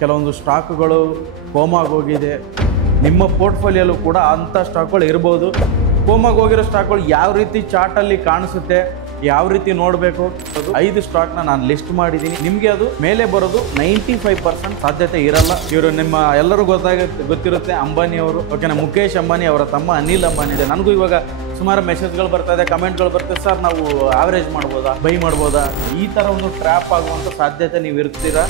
ಕೆಲವೊಂದು ಸ್ಟಾಕ್ಗಳು ಕೋಮಾಗಿ ಹೋಗಿದೆ. ನಿಮ್ಮ ಪೋರ್ಟ್ಫೋಲಿಯೋಲ್ಲೂ ಕೂಡ ಅಂಥ ಸ್ಟಾಕ್ಗಳು ಇರ್ಬೋದು. ಕೋಮಾಗಿ ಹೋಗಿರೋ ಸ್ಟಾಕ್ಗಳು ಯಾವ ರೀತಿ ಚಾರ್ಟಲ್ಲಿ ಕಾಣಿಸುತ್ತೆ, ಯಾವ ರೀತಿ ನೋಡಬೇಕು, 5 ಸ್ಟಾಕ್ನ ನಾನು ಲಿಸ್ಟ್ ಮಾಡಿದ್ದೀನಿ. ನಿಮಗೆ ಅದು ಮೇಲೆ ಬರೋದು 95% ಸಾಧ್ಯತೆ ಇರಲ್ಲ. ಇವರು ನಿಮ್ಮ ಎಲ್ಲರೂ ಗೊತ್ತಿರುತ್ತೆ ಅಂಬಾನಿ ಅವರು, ಓಕೆನಾ, ಮುಖೇಶ್ ಅಂಬಾನಿ ಅವರ ತಮ್ಮ ಅನಿಲ್ ಅಂಬಾನಿ ಇದೆ. ನನಗೂ ಇವಾಗ ಸುಮಾರು ಮೆಸೇಜ್ಗಳು ಬರ್ತಾ ಇದೆ, ಕಮೆಂಟ್ಗಳು ಬರ್ತದೆ, ಸರ್ ನಾವು ಆವರೇಜ್ ಮಾಡ್ಬೋದಾ, ಬೈ ಮಾಡ್ಬೋದಾ, ಈ ಥರ ಒಂದು ಟ್ರ್ಯಾಪ್ ಆಗುವಂಥ ಸಾಧ್ಯತೆ ನೀವು ಇರ್ತೀರಾ.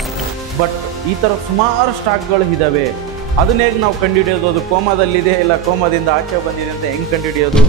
ಬಟ್ ಈ ಥರ ಸುಮಾರು ಸ್ಟಾಕ್ಗಳು ಇದ್ದಾವೆ. ಅದನ್ನ ಹೇಗೆ ನಾವು ಕಂಡುಹಿಡಿಯೋದು, ಅದು ಕೋಮಾದಲ್ಲಿದೆ ಇಲ್ಲ ಕೋಮಾದಿಂದ ಆಚೆ ಬಂದಿದೆ ಅಂತ ಹೆಂಗೆ ಕಂಡುಹಿಡಿಯೋದು?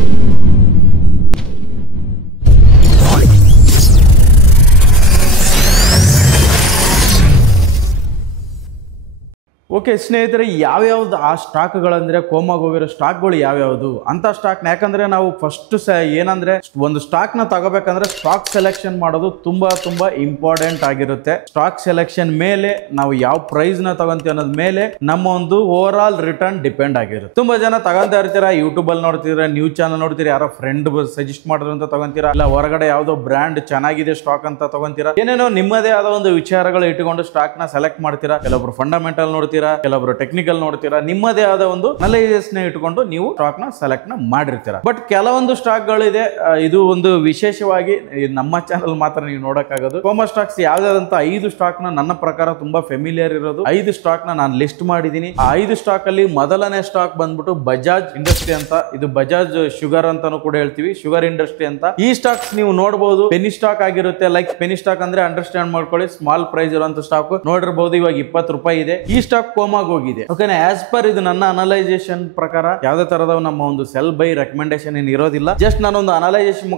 ಓಕೆ ಸ್ನೇಹಿತರೆ, ಯಾವ್ಯಾವ್ದು ಆ ಸ್ಟಾಕ್ಗಳಂದರೆ ಕೋಮಾಗಿ ಹೋಗಿರೋ ಸ್ಟಾಕ್ಗಳು ಯಾವ್ಯಾವುದು ಅಂತ ಸ್ಟಾಕ್ನ, ಯಾಕಂದರೆ ನಾವು ಫಸ್ಟ್ ಏನಂದರೆ ಒಂದು ಸ್ಟಾಕ್ನ ತಗೋಬೇಕಂದ್ರೆ ಸ್ಟಾಕ್ ಸೆಲೆಕ್ಷನ್ ಮಾಡೋದು ತುಂಬ ಇಂಪಾರ್ಟೆಂಟ್ ಆಗಿರುತ್ತೆ. ಸ್ಟಾಕ್ ಸೆಲೆಕ್ಷನ್ ಮೇಲೆ ನಾವು ಯಾವ ಪ್ರೈಸ್ನ ತಗೊಂತೀವಿ ಅನ್ನೋದ್ ಮೇಲೆ ನಮ್ಮ ಒಂದು ಓವರ್ ಆಲ್ ರಿಟರ್ನ್ ಡಿಪೆಂಡ್ ಆಗಿರುತ್ತೆ. ತುಂಬ ಜನ ತಗೊಂತಾ ಇರ್ತೀರಾ, ಯೂಟ್ಯೂಬಲ್ಲಿ ನೋಡ್ತೀರಾ, ನ್ಯೂಸ್ ಚಾನಲ್ ನೋಡ್ತೀರಾ, ಯಾರೋ ಫ್ರೆಂಡ್ ಸಜೆಸ್ಟ್ ಮಾಡಿದ್ರು ಅಂತ ತಗೊಂತೀರಾ, ಇಲ್ಲ ಹೊರಗಡೆ ಯಾವುದೋ ಬ್ರ್ಯಾಂಡ್ ಚೆನ್ನಾಗಿದೆ ಸ್ಟಾಕ್ ಅಂತ ತಗೊಂತೀರಾ, ಏನೇನೋ ನಿಮ್ಮದೇ ಆದ ಒಂದು ವಿಚಾರಗಳು ಇಟ್ಟುಕೊಂಡು ಸ್ಟಾಕ್ನ ಸೆಲೆಕ್ಟ್ ಮಾಡ್ತೀರಾ. ಕೆಲವೊಬ್ರು ಫಂಡಮೆಂಟಲ್ ನೋಡ್ತೀರಾ, ಕೆಲವೊಬ್ರು ಟೆಕ್ನಿಕಲ್ ನೋಡ್ತೀರಾ, ನಿಮ್ಮದೇ ಆದ ಒಂದು ಅನಲೈಸಿಸ್ ನ ಇಟ್ಕೊಂಡು ನೀವು ಸ್ಟಾಕ್ ನ ಸೆಲೆಕ್ಟ್ ನ ಮಾಡಿರ್ತೀರಾ. ಬಟ್ ಕೆಲವೊಂದು ಸ್ಟಾಕ್ ಗಳಿದೆ, ಇದು ಒಂದು ವಿಶೇಷವಾಗಿ ನಮ್ಮ ಚಾನಲ್ ಮಾತ್ರ ನೀವು ನೋಡಕ್ಕಾಗೋದು. ಕೋಮಾ ಸ್ಟಾಕ್ಸ್ ಯಾವ್ದಾದಂತ 5 ಸ್ಟಾಕ್ ನ ನನ್ನ ಪ್ರಕಾರ ತುಂಬಾ ಫೆಮಿಲಿಯರ್ ಇರೋದು 5 ಸ್ಟಾಕ್ ನ ನಾನು ಲಿಸ್ಟ್ ಮಾಡಿದೀನಿ. ಆ 5 ಸ್ಟಾಕ್ ಅಲ್ಲಿ ಮೊದಲನೇ ಸ್ಟಾಕ್ ಬಂದ್ಬಿಟ್ಟು ಬಜಾಜ್ ಇಂಡಸ್ಟ್ರಿ ಅಂತ. ಇದು ಬಜಾಜ್ ಶುಗರ್ ಅಂತಾನು ಕೂಡ ಹೇಳ್ತೀವಿ, ಶುಗರ್ ಇಂಡಸ್ಟ್ರಿ ಅಂತ. ಈ ಸ್ಟಾಕ್ಸ್ ನೀವು ನೋಡಬಹುದು, ಪೆನಿ ಸ್ಟಾಕ್ ಆಗಿರುತ್ತೆ. ಲೈಕ್ ಪೆನಿ ಸ್ಟಾಕ್ ಅಂದ್ರೆ ಅಂಡರ್ಸ್ಟ್ಯಾಂಡ್ ಮಾಡ್ಕೊಳ್ಳಿ, ಸ್ಮಾಲ್ ಪ್ರೈಸ್ ಇರುವಂತ ಸ್ಟಾಕ್ ನೋಡಿರಬಹುದು. ಇವಾಗ 20 ರೂಪಾಯಿ ಇದೆ. ಈ ಸ್ಟಾಕ್ ಕೋಮಾಗಿ ಹೋಗಿದೆ. ಓಕೆನಾ, ಆಸ್ ಪರ್ ಇದು ನನ್ನ ಅನಲೈಸೇಷನ್ ಪ್ರಕಾರ ಯಾವುದೇ ತರದ ನಮ್ಮ ಒಂದು ಸೆಲ್ ಬೈ ರೆಕಮೆಂಡೇಶನ್ ಏನು ಇರೋದಿಲ್ಲ. ಜಸ್ಟ್ ನಾನೊಂದು ಅನಲೈಸೇಷನ್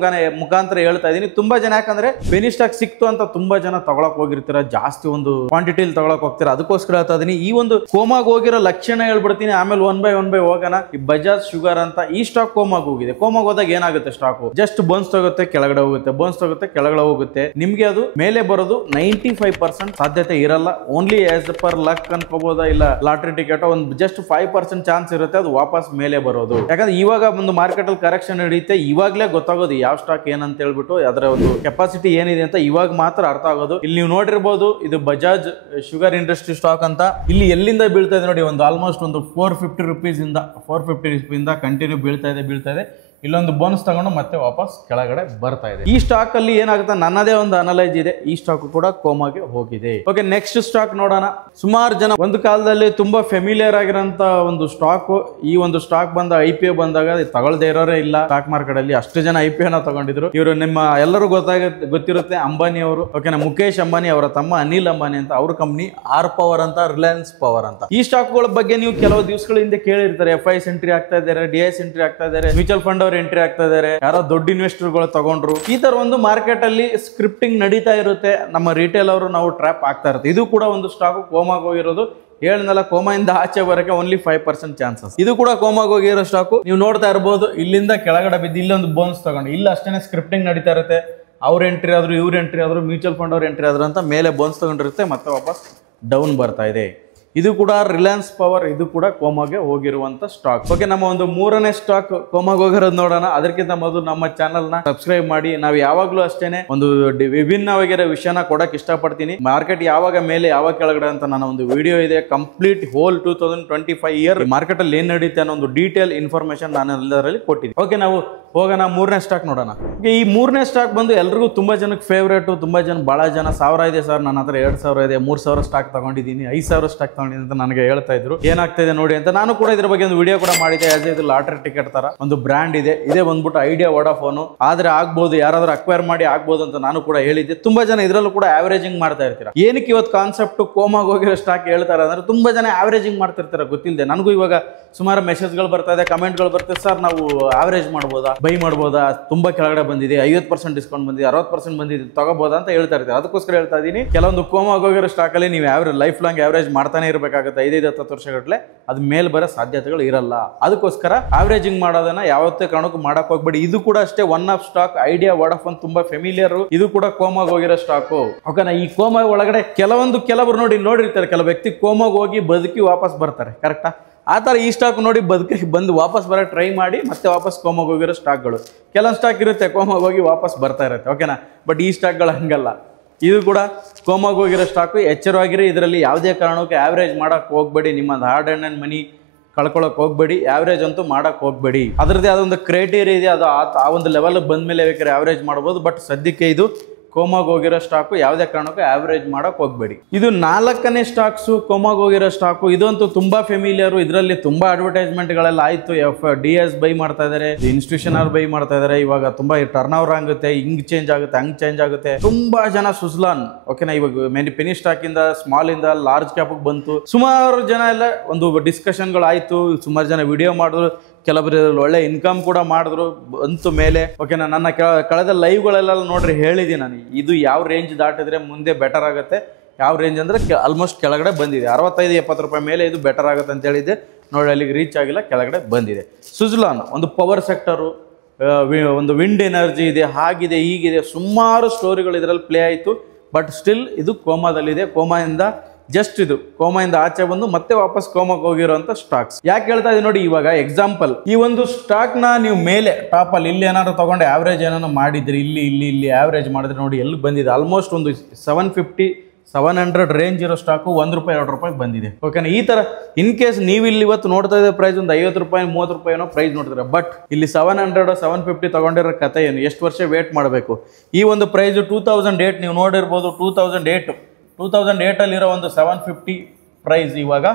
ಮುಖಾಂತರ ಹೇಳ್ತಾ ಇದೀನಿ. ತುಂಬಾ ಜನ ಯಾಕಂದ್ರೆ ಪೆನಿ ಸ್ಟಾಕ್ ಸಿಕ್ತು ಅಂತ ತುಂಬಾ ಜನ ತಗೊಳಕ್ ಹೋಗಿರ್ತೀರ, ಜಾಸ್ತಿ ಒಂದು ಕ್ವಾಂಟಿಟಿಲಿ ತಗೊಳಕ್ ಹೋಗ್ತೀರಾ, ಅದಕ್ಕೋಸ್ಕರ ಹೇಳ್ತಾ ಇದೀನಿ. ಈ ಒಂದು ಕೋಮಾಗಿ ಹೋಗಿರೋ ಲಕ್ಷಣ ಹೇಳ್ಬಿಡ್ತೀನಿ, ಆಮೇಲೆ ಒನ್ ಬೈ ಹೋಗೋಣ. ಈ ಬಜಾಜ್ ಶುಗರ್ ಅಂತ ಈ ಸ್ಟಾಕ್ ಕೋಮಾಗಿ ಹೋಗಿದೆ. ಕೋಮಾಗಿ ಹೋದಾಗ ಏನಾಗುತ್ತೆ, ಸ್ಟಾಕ್ ಜಸ್ಟ್ ಬೋನ್ಸ್ ತಗುತ್ತೆ, ಕೆಳಗಡೆ ಹೋಗುತ್ತೆ, ಬೋನ್ಸ್ ತಗುತ್ತೆ, ಕೆಳಗಡೆ ಹೋಗುತ್ತೆ. ನಿಮ್ಗೆ ಅದು ಮೇಲೆ ಬರೋದು 95% ಸಾಧ್ಯತೆ ಇರಲ್ಲ. ಓನ್ಲಿ ಆಸ್ ಪರ್ ಲಕ್ ಅನ್ಕೋಬಹುದು, ಇಲ್ಲ ಲಾಟ್ರಿ ಟಿಕೆಟ್ ಒಂದು ಜಸ್ಟ್ 5% ಚಾನ್ಸ್ ಇರುತ್ತೆ ಅದು ವಾಪಸ್ ಮೇಲೆ ಬರೋದು. ಯಾಕಂದ್ರೆ ಇವಾಗ ಒಂದು ಮಾರ್ಕೆಟ್ ಅಲ್ಲಿ ಕರೆಕ್ಷನ್ ನಡೆಯುತ್ತೆ, ಇವಾಗಲೇ ಗೊತ್ತಾಗೋದು ಯಾವ ಸ್ಟಾಕ್ ಏನಂತ ಹೇಳ್ಬಿಟ್ಟು, ಅದರ ಒಂದು ಕೆಪಾಸಿಟಿ ಏನಿದೆ ಅಂತ ಇವಾಗ ಮಾತ್ರ ಅರ್ಥ ಆಗೋದು. ಇಲ್ಲಿ ನೀವು ನೋಡಿರ್ಬೋದು, ಇದು ಬಜಾಜ್ ಶುಗರ್ ಇಂಡಸ್ಟ್ರಿ ಸ್ಟಾಕ್ ಅಂತ. ಇಲ್ಲಿ ಎಲ್ಲಿಂದ ಬೀಳ್ತಾ ಇದೆ ನೋಡಿ, ಒಂದು ಆಲ್ಮೋಸ್ಟ್ ಒಂದು 450 ರೂಪೀಸ್ ಕಂಟಿನ್ಯೂ ಬೀಳ್ತಾ ಇದೆ. ಇಲ್ಲೊಂದು ಬೋನಸ್ ತಗೊಂಡು ಮತ್ತೆ ವಾಪಸ್ ಕೆಳಗಡೆ ಬರ್ತಾ ಇದೆ. ಈ ಸ್ಟಾಕ್ ಅಲ್ಲಿ ಏನಾಗುತ್ತೆ, ನನ್ನದೇ ಒಂದು ಅನಲೈಸ್ ಇದೆ. ಈ ಸ್ಟಾಕ್ ಕೂಡ ಕೋಮಾಗೆ ಹೋಗಿದೆ. ಓಕೆ, ನೆಕ್ಸ್ಟ್ ಸ್ಟಾಕ್ ನೋಡೋಣ. ಸುಮಾರು ಜನ ಒಂದು ಕಾಲದಲ್ಲಿ ತುಂಬಾ ಫೆಮಿಲಿಯರ್ ಆಗಿರೋಂತ ಒಂದು ಸ್ಟಾಕ್. ಈ ಒಂದು ಸ್ಟಾಕ್ ಬಂದ IPO ಬಂದಾಗ ತಗೊಳ್ದೇ ಇರೋರೇ ಇಲ್ಲ ಸ್ಟಾಕ್ ಮಾರ್ಕೆಟ್ ಅಲ್ಲಿ. ಅಷ್ಟು ಜನ IPO ನ ತಗೊಂಡಿದ್ರು. ಇವರು ನಿಮ್ಮ ಎಲ್ಲರೂ ಗೊತ್ತಿರುತ್ತೆ ಅಂಬಾನಿ ಅವರು, ಓಕೆನಾ, ಮುಖೇಶ್ ಅಂಬಾನಿ ಅವರ ತಮ್ಮ ಅನಿಲ್ ಅಂಬಾನಿ ಅಂತ. ಅವ್ರ ಕಂಪ್ನಿ ಆರ್ ಪವರ್ ಅಂತ, ರಿಲಯನ್ಸ್ ಪವರ್ ಅಂತ. ಈ ಸ್ಟಾಕ್ಗಳ ಬಗ್ಗೆ ನೀವು ಕೆಲವು ದಿವಸಗಳ ಹಿಂದೆ ಕೇಳಿರ್ತಾರೆ. FIS ಎಂಟ್ರಿ ಆಗ್ತಾ ಇದ್ದಾರೆ, DIS ಎಂಟ್ರಿ ಆಗ್ತಾ ಇದ್ದಾರೆ, ಮ್ಯೂಚುವಲ್ ಫಂಡ್ ಎಂಟ್ರಿ ಆಗ್ತಾ ಇದ್ದಾರೆ, ಯಾರೋ ದೊಡ್ಡ ಇನ್ವೆಸ್ಟರ್ಗಳು ತಗೊಂಡ್ರು. ಈ ತರ ಒಂದು ಮಾರ್ಕೆಟ್ ಅಲ್ಲಿ ಸ್ಕ್ರಿಪ್ಟಿಂಗ್ ನಡೀತಾ ಇರುತ್ತೆ. ನಮ್ಮ ರಿಟೇಲ್ ಅವರು ನಾವು ಟ್ರ್ಯಾಪ್ ಆಗ್ತಾ ಇರುತ್ತೆ. ಇದು ಕೂಡ ಒಂದು ಸ್ಟಾಕ್ ಕೋಮಾಗಿ ಹೋಗಿರೋದು. ಹೇಳಿದ್ನಲ್ಲ, ಕೋಮಾಯಿಂದ ಆಚೆ ಬರೋಕೆ ಓನ್ಲಿ 5% ಚಾನ್ಸಸ್. ಇದು ಕೂಡ ಕೋಮಾಗಿ ಹೋಗಿರೋ ಸ್ಟಾಕ್. ನೀವು ನೋಡ್ತಾ ಇರಬಹುದು, ಇಲ್ಲಿಂದ ಕೆಳಗಡೆ ಬಿದ್ದು ಇಲ್ಲೊಂದು ಬೋನ್ಸ್ ತಗೊಂಡು, ಇಲ್ಲ ಅಷ್ಟೇನೆ ಸ್ಕ್ರಿಪ್ಟಿಂಗ್ ನಡೀತಾ ಇರುತ್ತೆ. ಅವ್ರ ಎಂಟ್ರಿ ಆದ್ರು, ಇವ್ರ ಎಂಟ್ರಿ ಆದ್ರು, ಮ್ಯೂಚುವಲ್ ಫಂಡ್ ಅವ್ರ ಎಂಟ್ರಿ ಆದ್ರು ಅಂತ ಮೇಲೆ ಬೋನ್ಸ್ ತಗೊಂಡಿರುತ್ತೆ, ಮತ್ತೆ ವಾಪಸ್ ಡೌನ್ ಬರ್ತಾ ಇದೆ. ಇದು ಕೂಡ ರಿಲಯನ್ಸ್ ಪವರ್, ಇದು ಕೂಡ ಕೋಮಾಗೆ ಹೋಗಿರುವಂತ ಸ್ಟಾಕ್. ಓಕೆ, ನಮ್ಮ ಒಂದು 3ನೇ ಸ್ಟಾಕ್ ಕೋಮಾಗೆ ಹೋಗಿರೋದು ನೋಡೋಣ. ಅದಕ್ಕಿಂತ ಮೊದಲು ನಮ್ಮ ಚಾನಲ್ ನ ಸಬ್ಸ್ಕ್ರೈಬ್ ಮಾಡಿ. ನಾವು ಯಾವಾಗ್ಲೂ ಅಷ್ಟೇನೆ ಒಂದು ವಿಭಿನ್ನವಾಗಿರೋ ವಿಷಯನ ಕೊಡಕ್ ಇಷ್ಟಪಡ್ತೀನಿ. ಮಾರ್ಕೆಟ್ ಯಾವಾಗ ಮೇಲೆ ಯಾವಾಗ ಕೆಳಗಡೆ ಅಂತ ನನ್ನ ಒಂದು ವಿಡಿಯೋ ಇದೆ. ಕಂಪ್ಲೀಟ್ ಹೋಲ್ 2025 ಇಯರ್ ಮಾರ್ಕೆಟ್ ಅಲ್ಲಿ ಏನ್ ನಡೀತೆ ಅನ್ನೋ ಒಂದು ಡೀಟೇಲ್ ಇನ್ಫಾರ್ಮೇಶನ್ ನಾನು ಎಲ್ಲರಲ್ಲಿ ಕೊಟ್ಟಿದ್ದೀನಿ. ಓಕೆ, ನಾವು ಹೋಗೋಣ 3ನೇ ಸ್ಟಾಕ್ ನೋಡೋಣ. ಈ 3ನೇ ಸ್ಟಾಕ್ ಬಂದು ಎಲ್ರಿಗೂ ತುಂಬಾ ಜನಕ್ಕೆ ಫೇವ್ರೇಟ್. ತುಂಬಾ ಜನ, ಬಹಳ ಜನ 1000 ಇದೆ ಸರ್ ನನ್ನ ಹತ್ರ, 2000 ಇದೆ, 3000 ಸ್ಟಾಕ್ ತಗೊಂಡಿದ್ದೀನಿ, 5000 ಸ್ಟಾಕ್ ತಗೊಂಡಿದ್ದೀನಿ ಅಂತ ನನಗೆ ಹೇಳ್ತಾ ಇದ್ರು. ಏನಾಗ್ತಿದೆ ನೋಡಿ ಅಂತ. ನಾನು ಕೂಡ ಇದ್ರ ಬಗ್ಗೆ ಒಂದು ವಿಡಿಯೋ ಕೂಡ ಮಾಡಿದೆ. ಇದು ಲಾಟ್ರಿ ಟಿಕೆಟ್ ತರ ಒಂದು ಬ್ರ್ಯಾಂಡ್ ಇದೆ. ಇದೇ ಬಂದ್ಬಿಟ್ಟು ಐಡಿಯಾ ವೋಡಾಫೋನ್. ಆದ್ರೆ ಆಗ್ಬೋದು, ಯಾರಾದ್ರೂ ಅಕ್ವೈರ್ ಮಾಡಿ ಆಗ್ಬೋದು ಅಂತ ನಾನು ಕೂಡ ಹೇಳಿದ್ದೆ. ತುಂಬಾ ಜನ ಇದ್ರಲ್ಲೂ ಕೂಡ ಆವರೇಜಿಂಗ್ ಮಾಡ್ತಾ ಇರ್ತೀರಾ. ಏನಕ್ಕೆ ಇವತ್ತು ಕಾನ್ಸೆಪ್ಟ್ ಕೋಮಾಗಿ ಹೋಗಿರೋ ಸ್ಟಾಕ್ ಹೇಳ್ತಾರೆ ಅಂದ್ರೆ, ತುಂಬಾ ಜನ ಆವರೇಜಿಂಗ್ ಮಾಡ್ತಿರ್ತಾರೆ ಗೊತ್ತಿಲ್ಲದೆ. ನನಗೂ ಇವಾಗ ಸುಮಾರು ಮೆಸೇಜ್ಗಳು ಬರ್ತಾ ಇದೆ, ಕಮೆಂಟ್ಗಳು ಬರ್ತದೆ, ಸರ್ ನಾವು ಆವರೇಜ್ ಮಾಡ್ಬೋದಾ, ಬೈ ಮಾಡ್ಬೋದಾ, ತುಂಬಾ ಕೆಳಗಡೆ ಬಂದಿದೆ, 50% ಡಿಸ್ಕೌಂಟ್ ಬಂದಿದೆ, 60% ಬಂದಿದೆ, ತಗೋಬೋದಾ ಅಂತ ಹೇಳ್ತಾ ಇರ್ತಾರೆ. ಅದಕ್ಕೋಸ್ಕರ ಹೇಳ್ತಾ ಇದೀನಿ, ಕೆಲವೊಂದು ಕೋಮಾಗಿ ಹೋಗಿರೋ ಸ್ಟಾಕ್ ಅಲ್ಲಿ ನೀವು ಲೈಫ್ ಲಾಂಗ್ ಆವರೇಜ್ ಮಾಡ್ತಾನೆ ಇರಬೇಕಾಗುತ್ತೆ. 5-10 ವರ್ಷಗಟ್ಟಲೆ ಅದು ಮೇಲ್ ಬರೋ ಸಾಧ್ಯತೆಗಳು ಇರಲ್ಲ. ಅದಕ್ಕೋಸ್ಕರ ಆವರೇಜಿಂಗ್ ಮಾಡೋದನ್ನ ಯಾವತ್ತೇ ಕಾರಣಕ್ಕೂ ಮಾಡಕ್ ಹೋಗ್ಬೇಡಿ. ಇದು ಕೂಡ ಅಷ್ಟೇ one of stock. Idea Vodafone ತುಂಬಾ ಫೆಮಿಲಿಯರ್. ಇದು ಕೂಡ ಕೋಮಾಗಿ ಹೋಗಿರೋ ಸ್ಟಾಕ್. ಓಕೆನಾ, ಈ ಕೋಮಾ ಒಳಗಡೆ ಕೆಲವರು ನೋಡಿರ್ತಾರೆ, ಕೆಲವು ವ್ಯಕ್ತಿ ಕೋಮಾಗಿ ಹೋಗಿ ಬದುಕಿ ವಾಪಸ್ ಬರ್ತಾರೆ. ಕರೆಕ್ಟಾ? ಆ ಥರ ಈ ಸ್ಟಾಕ್ ನೋಡಿ ಬಂದು ವಾಪಸ್ ಬರೋಕ್ಕೆ ಟ್ರೈ ಮಾಡಿ ಮತ್ತೆ ವಾಪಸ್ ಕೋಮಾಗಿ ಹೋಗಿರೋ ಸ್ಟಾಕ್ಗಳು. ಕೆಲವೊಂದು ಸ್ಟಾಕ್ ಇರುತ್ತೆ ಕೋಮಾಗಿ ಹೋಗಿ ವಾಪಸ್ ಬರ್ತಾ ಇರುತ್ತೆ. ಓಕೆನಾ, ಬಟ್ ಈ ಸ್ಟಾಕ್ಗಳು ಹಂಗಲ್ಲ. ಇದು ಕೂಡ ಕೋಮಾಗಿ ಹೋಗಿರೋ ಸ್ಟಾಕು. ಎಚ್ಚರವಾಗಿರಿ, ಇದರಲ್ಲಿ ಯಾವುದೇ ಕಾರಣಕ್ಕೆ ಆವ್ರೇಜ್ ಮಾಡಕ್ಕೆ ಹೋಗ್ಬೇಡಿ. ನಿಮ್ಮ ಹಾರ್ಡ್ ಅಂಡ್ ಮನಿ ಕಳ್ಕೊಳಕ್ ಹೋಗ್ಬೇಡಿ. ಆವ್ರೇಜ್ ಅಂತೂ ಮಾಡಕ್ ಹೋಗ್ಬೇಡಿ. ಅದರದ್ದೇ ಆದ ಒಂದು ಕ್ರೈಟೀರಿಯಾ ಇದೆ, ಅದು ಆ ಒಂದು ಲೆವೆಲ್ ಬಂದ್ಮೇಲೆ ಬೇಕಾದ್ರೆ ಆವ್ರೇಜ್ ಮಾಡ್ಬೋದು. ಬಟ್ ಸದ್ಯಕ್ಕೆ ಇದು ಕೋಮಾಗಿ ಹೋಗಿರೋ ಸ್ಟಾಕು, ಯಾವುದೇ ಕಾರಣಕ್ಕೂ ಆವ್ರೇಜ್ ಮಾಡಕ್ ಹೋಗ್ಬೇಡಿ. ಇದು 4ನೇ ಸ್ಟಾಕ್ಸು, ಕೋಮಾಗಿ ಹೋಗಿರೋ ಸ್ಟಾಕು. ಇದಂತೂ ತುಂಬಾ ಫೆಮಿಲಿಯರು. ಇದರಲ್ಲಿ ತುಂಬಾ ಅಡ್ವರ್ಟೈಸ್ಮೆಂಟ್ಗಳೆಲ್ಲ ಆಯ್ತು. DS ಬೈ ಮಾಡ್ತಾ ಇದಾರೆ, ಇನ್ಸ್ಟಿಟ್ಯೂಷನ್ ಅವ್ರು ಬೈ ಮಾಡ್ತಾ ಇದಾರೆ. ಇವಾಗ ತುಂಬಾ ಟರ್ನ್ ಓವರ್ ಆಗುತ್ತೆ, ಹಿಂಗ್ ಚೇಂಜ್ ಆಗುತ್ತೆ, ಹಂಗ್ ಚೇಂಜ್ ಆಗುತ್ತೆ. ತುಂಬಾ ಜನ ಸುಜ್ಲಾನ್, ಓಕೆನಾ, ಇವಾಗ ಪೆನಿ ಸ್ಟಾಕ್ ಇಂದ ಸ್ಮಾಲ್ ಇಂದ ಲಾರ್ಜ್ ಕ್ಯಾಪ್ ಬಂತು. ಸುಮಾರು ಜನ ಎಲ್ಲ ಒಂದು ಡಿಸ್ಕಷನ್ಗಳು ಆಯ್ತು, ಸುಮಾರು ಜನ ವಿಡಿಯೋ ಮಾಡಿದ್ರು, ಕೆಲವರು ಒಳ್ಳೆ ಇನ್ಕಮ್ ಕೂಡ ಮಾಡಿದ್ರು ಬಂತು ಮೇಲೆ. ಓಕೆನಾ, ನನ್ನ ಕಳೆದ ಲೈವ್ಗಳೆಲ್ಲ ನೋಡ್ರಿ ಹೇಳಿದ್ದೀನಿ ನಾನು, ಇದು ಯಾವ ರೇಂಜ್ ದಾಟಿದ್ರೆ ಮುಂದೆ ಬೆಟರ್ ಆಗುತ್ತೆ. ಯಾವ ರೇಂಜ್ ಅಂದರೆ ಆಲ್ಮೋಸ್ಟ್ ಕೆಳಗಡೆ ಬಂದಿದೆ. 65-70 ರೂಪಾಯಿ ಮೇಲೆ ಇದು ಬೆಟರ್ ಆಗುತ್ತೆ ಅಂತ ಹೇಳಿದ್ದೆ. ನೋಡಿ, ಅಲ್ಲಿಗೆ ರೀಚ್ ಆಗಿಲ್ಲ, ಕೆಳಗಡೆ ಬಂದಿದೆ. ಸುಜ್ಲಾನ್ ಒಂದು ಪವರ್ ಸೆಕ್ಟರು, ಒಂದು ವಿಂಡ್ ಎನರ್ಜಿ ಇದೆ, ಹಾಗಿದೆ ಹೀಗಿದೆ, ಸುಮಾರು ಸ್ಟೋರಿಗಳು ಇದರಲ್ಲಿ ಪ್ಲೇ ಆಯಿತು. ಬಟ್ ಸ್ಟಿಲ್ ಇದು ಕೋಮಾದಲ್ಲಿದೆ. ಕೋಮಾಯಿಂದ ಆಚೆ ಬಂದು ಮತ್ತೆ ವಾಪಸ್ ಕೋಮಾಗೆ ಹೋಗಿರುವಂತ ಸ್ಟಾಕ್ಸ್. ಯಾಕೆ ಹೇಳ್ತಾ ಇದೀನಿ ನೋಡಿ, ಇವಾಗ ಎಕ್ಸಾಂಪಲ್, ಈ ಒಂದು ಸ್ಟಾಕ್ ನ ನೀವು ಮೇಲೆ ಟಾಪ್ ಅಲ್ಲಿ ಇಲ್ಲಿ ಏನಾದ್ರು ತಗೊಂಡು ಆವ್ರೇಜ್ ಏನಾದ್ರು ಮಾಡಿದ್ರಿ, ಇಲ್ಲಿ ಆವ್ರೇಜ್ ಮಾಡಿದ್ರೆ ನೋಡಿ ಎಲ್ಲಿ ಬಂದಿದೆ. ಆಲ್ಮೋಸ್ಟ್ ಒಂದು 750-700 ರೇಂಜ್ ಇರೋ ಸ್ಟಾಕು ₹1-2 ಬಂದಿದೆ. ಓಕೆನಾ, ಈ ತರ ಇನ್ ಕೇಸ್ ನೀವು ಇಲ್ಲಿ ಇವತ್ತು ನೋಡ್ತಾ ಇದ್ದ ಪ್ರೈಸ್ ಒಂದು ₹50-30 ಏನೋ ಪ್ರೈಸ್ ನೋಡ್ತಾರೆ. ಬಟ್ ಇಲ್ಲಿ 700-750 ತಗೊಂಡಿರೋ ಕತೆ ಏನು? ಎಷ್ಟು ವರ್ಷ ವೇಟ್ ಮಾಡಬೇಕು? ಈ ಒಂದು ಪ್ರೈಸ್ 2008 ನೀವು ನೋಡಿರ್ಬೋದು. 2008 ಅಲ್ಲಿರೋ ಒಂದು 750 ಪ್ರೈಸ್ ಇವಾಗ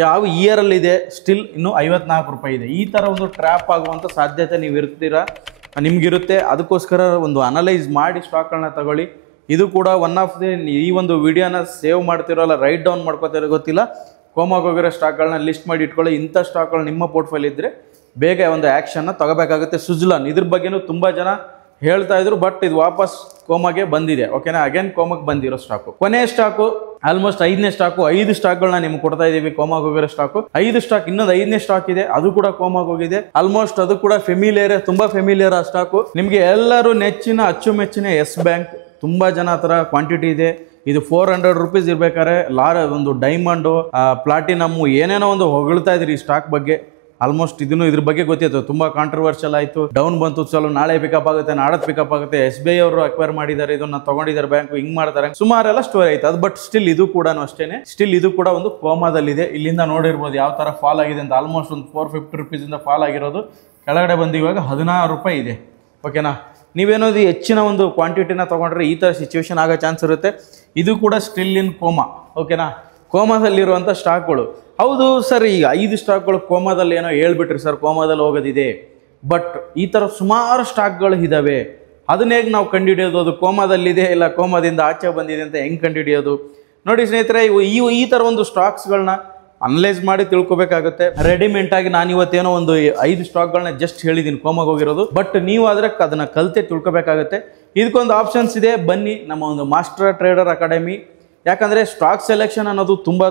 ಯಾವ ಇಯರ್ ಅಲ್ಲಿ ಇದೆ? ಸ್ಟಿಲ್ ಇನ್ನು ₹54 ಇದೆ. ಈ ತರ ಒಂದು ಟ್ರ್ಯಾಪ್ ಆಗುವಂತ ಸಾಧ್ಯತೆ ನಿಮ್ಗಿರುತ್ತೆ. ಅದಕ್ಕೋಸ್ಕರ ಒಂದು ಅನಲೈಸ್ ಮಾಡಿ ಸ್ಟಾಕ್ಗಳನ್ನ ತಗೊಳ್ಳಿ. ಇದು ಕೂಡ ಒನ್ ಆಫ್ ದಿ, ಈ ಒಂದು ವಿಡಿಯೋನ ಸೇವ್ ಮಾಡ್ತಿರೋಲ್ಲ, ರೈಟ್ ಡೌನ್ ಮಾಡ್ಕೋತಿರೋ ಗೊತ್ತಿಲ್ಲ, ಕೋಮಾಗಿ ಹೋಗಿರೋ ಸ್ಟಾಕ್ಗಳನ್ನ ಲಿಸ್ಟ್ ಮಾಡಿ ಇಟ್ಕೊಳ್ಳಿ. ಇಂಥ ಸ್ಟಾಕ್ಗಳು ನಿಮ್ಮ ಪೋರ್ಟ್ಫೋಲಿಯೋ ಇದ್ರೆ ಬೇಗ ಒಂದು ಆ್ಯಕ್ಷನ್ನ ತಗೋಬೇಕಾಗುತ್ತೆ. ಸುಜ್ಲಾನ್ ಇದ್ರ ಬಗ್ಗೆನೂ ತುಂಬ ಜನ ಹೇಳ್ತಾ ಇದ್ರು, ಬಟ್ ಇದು ವಾಪಸ್ ಕೋಮಾಗೆ ಬಂದಿದೆ. ಓಕೆನಾ, ಅಗೇನ್ ಕೋಮಾಗೆ ಬಂದಿರೋ ಸ್ಟಾಕು. ಕೊನೆಯ ಸ್ಟಾಕು, ಆಲ್ಮೋಸ್ಟ್ 5ನೇ ಸ್ಟಾಕು. 5 ಸ್ಟಾಕ್ಗಳನ್ನ ನಿಮ್ಗೆ ಕೊಡ್ತಾ ಇದೀವಿ ಕೋಮಾಗಿ ಹೋಗಿರೋ ಸ್ಟಾಕು. 5 ಸ್ಟಾಕ್, ಇನ್ನೊಂದು 5ನೇ ಸ್ಟಾಕ್ ಇದೆ, ಅದು ಕೂಡ ಕೋಮಾಗಿ ಹೋಗಿದೆ. ಆಲ್ಮೋಸ್ಟ್ ಅದು ಕೂಡ ತುಂಬಾ ಫೆಮಿಲಿಯರ್ ಆ ಸ್ಟಾಕು. ನಿಮ್ಗೆ ಎಲ್ಲರೂ ನೆಚ್ಚಿನ ಅಚ್ಚುಮೆಚ್ಚಿನ ಎಸ್ ಬ್ಯಾಂಕ್. ತುಂಬಾ ಜನ ಹತ್ರ ಕ್ವಾಂಟಿಟಿ ಇದೆ. ಇದು ₹400 ಇರ್ಬೇಕಾದ್ರೆ ಒಂದು ಡೈಮಂಡು, ಪ್ಲಾಟಿನಮ್, ಏನೇನೋ ಒಂದು ಹೊಗಳ್ತಾ ಇದ್ರಿ ಈ ಸ್ಟಾಕ್ ಬಗ್ಗೆ. ಆಲ್ಮೋಸ್ಟ್ ಇದ್ರ ಬಗ್ಗೆ ಗೊತ್ತಿತ್ತು. ತುಂಬಾ ಕಾಂಟ್ರವರ್ಷಿಯಲ್ ಆಯಿತು, ಡೌನ್ ಬಂತು, ಚಲೋ ನಾಳೆ ಪಿಕಪ್ ಆಗುತ್ತೆ, ನಾಡದ್ ಪಿಕಪ್ ಆಗುತ್ತೆ, SBI ಅವರು ಅಕ್ವೈರ್ ಮಾಡಿದ್ದಾರೆ, ಇದನ್ನ ತಗೊಂಡಿದ್ದಾರೆ ಬ್ಯಾಂಕ್, ಹಿಂಗ್ ಮಾಡ್ತಾರೆ, ಸುಮಾರೆಲ್ಲ ಸ್ಟೋರಿ ಆಯ್ತು ಅದು. ಬಟ್ ಸ್ಟಿಲ್ ಇದು ಕೂಡ ಅಷ್ಟೇನೆ, ಇದು ಕೂಡ ಒಂದು ಕೋಮಾದಲ್ಲಿದೆ. ಇಲ್ಲಿಂದ ನೋಡಿರ್ಬೋದು ಯಾವ ತರ ಫಾಲ್ ಆಗಿದೆ ಅಂತ. ಆಲ್ಮೋಸ್ಟ್ ಒಂದು ₹450 ಇಂದ ಫಾಲ್ ಆಗಿರೋದು ಕೆಳಗಡೆ ಬಂದು ಇವಾಗ ₹16 ಇದೆ. ಓಕೆನಾ, ನೀವೇನೋ ಹೆಚ್ಚಿನ ಒಂದು ಕ್ವಾಂಟಿಟಿನ ತಗೊಂಡ್ರೆ ಈ ತರ ಸಿಚುವೇಶನ್ ಆಗೋ ಚಾನ್ಸ್ ಇರುತ್ತೆ. ಇದು ಕೂಡ ಸ್ಟಿಲ್ ಇನ್ ಕೋಮಾ. ಓಕೆನಾ, ಕೋಮಾದಲ್ಲಿರುವಂಥ ಸ್ಟಾಕ್ಗಳು. ಹೌದು ಸರ್, ಈಗ 5 ಸ್ಟಾಕ್ಗಳು ಕೋಮಾದಲ್ಲಿ ಏನೋ ಹೇಳ್ಬಿಟ್ರಿ ಸರ್, ಕೋಮಾದಲ್ಲಿ ಹೋಗೋದಿದೆ. ಬಟ್ ಈ ಥರ ಸುಮಾರು ಸ್ಟಾಕ್ಗಳು ಇದ್ದಾವೆ. ಅದನ್ನ ಹೇಗೆ ನಾವು ಕಂಡುಹಿಡಿಯೋದು? ಅದು ಕೋಮಾದಲ್ಲಿದೆ ಇಲ್ಲ ಕೋಮಾದಿಂದ ಆಚೆ ಬಂದಿದೆ ಅಂತ ಹೆಂಗೆ ಕಂಡುಹಿಡಿಯೋದು? ನೋಡಿ ಸ್ನೇಹಿತರೆ, ಈ ಥರ ಒಂದು ಸ್ಟಾಕ್ಸ್ಗಳನ್ನ ಅನಲೈಸ್ ಮಾಡಿ ತಿಳ್ಕೊಬೇಕಾಗುತ್ತೆ. ರೆಡಿಮೆಂಟ್ ಆಗಿ ನಾನು ಇವತ್ತೇನೋ ಒಂದು 5 ಸ್ಟಾಕ್ಗಳನ್ನ ಜಸ್ಟ್ ಹೇಳಿದ್ದೀನಿ ಕೋಮಾಗಿ ಹೋಗಿರೋದು. ಬಟ್ ನೀವು ಆದ್ರೆ ಅದನ್ನ ಕಲಿತೆ ತಿಳ್ಕೊಬೇಕಾಗುತ್ತೆ. ಇದಕ್ಕೊಂದು ಆಪ್ಷನ್ಸ್ ಇದೆ, ಬನ್ನಿ ನಮ್ಮ ಒಂದು ಮಾಸ್ಟರ್ ಟ್ರೇಡರ್ ಅಕಾಡೆಮಿ. ಯಾಕಂದ್ರೆ ಸ್ಟಾಕ್ ಸೆಲೆಕ್ಷನ್ ಅನ್ನೋದು ತುಂಬಾ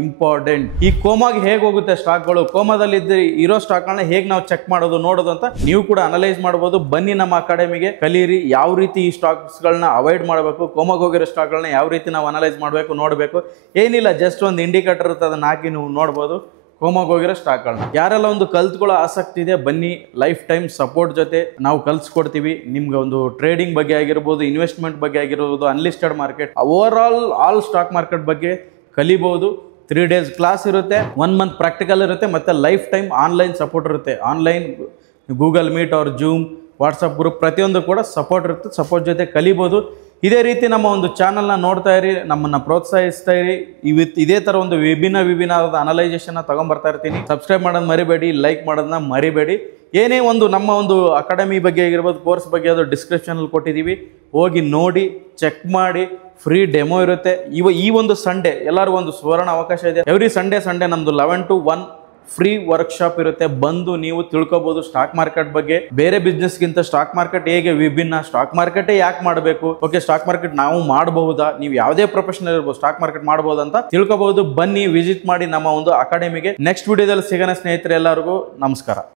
ಇಂಪಾರ್ಟೆಂಟ್. ಈ ಕೋಮಾಗಿ ಹೇಗೆ ಹೋಗುತ್ತೆ ಸ್ಟಾಕ್ಗಳು, ಕೋಮಾದಲ್ಲಿ ಇರೋ ಸ್ಟಾಕ್ಗಳನ್ನ ಹೇಗೆ ನಾವು ಚೆಕ್ ಮಾಡೋದು, ನೋಡೋದು ಅಂತ ನೀವು ಕೂಡ ಅನಲೈಸ್ ಮಾಡ್ಬೋದು. ಬನ್ನಿ ನಮ್ಮ ಅಕಾಡೆಮಿಗೆ, ಕಲೀರಿ ಯಾವ ರೀತಿ ಈ ಸ್ಟಾಕ್ಸ್ಗಳನ್ನ ಅವಾಯ್ಡ್ ಮಾಡಬೇಕು, ಕೋಮಾಗಿ ಹೋಗಿರೋ ಸ್ಟಾಕ್ಗಳನ್ನ ಯಾವ ರೀತಿ ನಾವು ಅನಲೈಸ್ ಮಾಡಬೇಕು, ನೋಡಬೇಕು. ಏನಿಲ್ಲ, ಜಸ್ಟ್ ಒಂದು ಇಂಡಿಕೇಟರ್ ಇರುತ್ತೆ, ಅದನ್ನ ಹಾಕಿ ನೀವು ನೋಡ್ಬೋದು ಕೋಮಾಗಿ ಹೋಗಿರೋ ಸ್ಟಾಕ್ಗಳನ್ನ. ಯಾರೆಲ್ಲ ಒಂದು ಕಲ್ತ್ಕೊಳ್ಳೋ ಆಸಕ್ತಿ ಇದೆ, ಬನ್ನಿ. ಲೈಫ್ ಟೈಮ್ ಸಪೋರ್ಟ್ ಜೊತೆ ನಾವು ಕಲ್ಸ್ಕೊಡ್ತೀವಿ ನಿಮ್ಗೆ. ಒಂದು ಟ್ರೇಡಿಂಗ್ ಬಗ್ಗೆ ಆಗಿರ್ಬೋದು, ಇನ್ವೆಸ್ಟ್ಮೆಂಟ್ ಬಗ್ಗೆ ಆಗಿರ್ಬೋದು, unlisted market, over all stock market ಬಗ್ಗೆ ಕಲಿಬಹುದು. 3 days ಕ್ಲಾಸ್ ಇರುತ್ತೆ, 1 month ಪ್ರಾಕ್ಟಿಕಲ್ ಇರುತ್ತೆ, ಮತ್ತೆ ಲೈಫ್ ಟೈಮ್ ಆನ್ಲೈನ್ ಸಪೋರ್ಟ್ ಇರುತ್ತೆ. ಆನ್ಲೈನ್ ಗೂಗಲ್ ಮೀಟ್ ಅವ್ರ ಜೂಮ್, ವಾಟ್ಸಪ್ ಗ್ರೂಪ್ ಪ್ರತಿಯೊಂದು ಕೂಡ ಸಪೋರ್ಟ್ ಇರುತ್ತೆ. ಸಪೋರ್ಟ್ ಜೊತೆ ಕಲಿಬೋದು. ಇದೇ ರೀತಿ ನಮ್ಮ ಒಂದು ಚಾನಲ್ನ ನೋಡ್ತಾ ಇರಿ, ನಮ್ಮನ್ನು ಪ್ರೋತ್ಸಾಹಿಸ್ತಾ ಇರಿ. ಇದೇ ಥರ ಒಂದು ವಿಭಿನ್ನವಾದ ಅನಲೈಸೇಷನ್ನ ತೊಗೊಂಬರ್ತಾ ಇರ್ತೀನಿ. ಸಬ್ಸ್ಕ್ರೈಬ್ ಮಾಡೋದು ಮರಿಬೇಡಿ, ಲೈಕ್ ಮಾಡೋದನ್ನ ಮರಿಬೇಡಿ. ಏನೇ ಒಂದು ನಮ್ಮ ಒಂದು ಅಕಾಡೆಮಿ ಬಗ್ಗೆ ಆಗಿರ್ಬೋದು, ಕೋರ್ಸ್ ಬಗ್ಗೆ ಅದು ಡಿಸ್ಕ್ರಿಪ್ಷನಲ್ಲಿ ಕೊಟ್ಟಿದ್ದೀವಿ, ಹೋಗಿ ನೋಡಿ, ಚೆಕ್ ಮಾಡಿ. ಫ್ರೀ ಡೆಮೋ ಇರುತ್ತೆ. ಈ ಒಂದು ಸಂಡೇ ಎಲ್ಲರಿಗೂ ಒಂದು ಸುವರ್ಣ ಅವಕಾಶ ಇದೆ. ಎವ್ರಿ ಸಂಡೇ ನಮ್ಮದು 11 to 1 ಫ್ರೀ ವರ್ಕ್ಶಾಪ್ ಇರುತ್ತೆ. ಬಂದು ನೀವು ತಿಳ್ಕೊಬಹುದು ಸ್ಟಾಕ್ ಮಾರ್ಕೆಟ್ ಬಗ್ಗೆ. ಬೇರೆ ಬಿಸ್ನೆಸ್ಗಿಂತ ಸ್ಟಾಕ್ ಮಾರ್ಕೆಟ್ ಹೇಗೆ ವಿಭಿನ್ನ, ಸ್ಟಾಕ್ ಮಾರ್ಕೆಟೇ ಯಾಕೆ ಮಾಡಬೇಕು, ಓಕೆ ಸ್ಟಾಕ್ ಮಾರ್ಕೆಟ್ ನಾವು ಮಾಡಬಹುದಾ, ನೀವು ಯಾವುದೇ ಪ್ರೊಫೆಷನಲ್ ಇರ್ಬೋದು ಸ್ಟಾಕ್ ಮಾರ್ಕೆಟ್ ಮಾಡಬಹುದು ಅಂತ ತಿಳ್ಕೊಬಹುದು. ಬನ್ನಿ, ವಿಸಿಟ್ ಮಾಡಿ ನಮ್ಮ ಒಂದು ಅಕಾಡೆಮಿಗೆ. ನೆಕ್ಸ್ಟ್ ವಿಡಿಯೋದಲ್ಲಿ ಸಿಗೋಣ ಸ್ನೇಹಿತರೆ. ಎಲ್ಲರಿಗೂ ನಮಸ್ಕಾರ.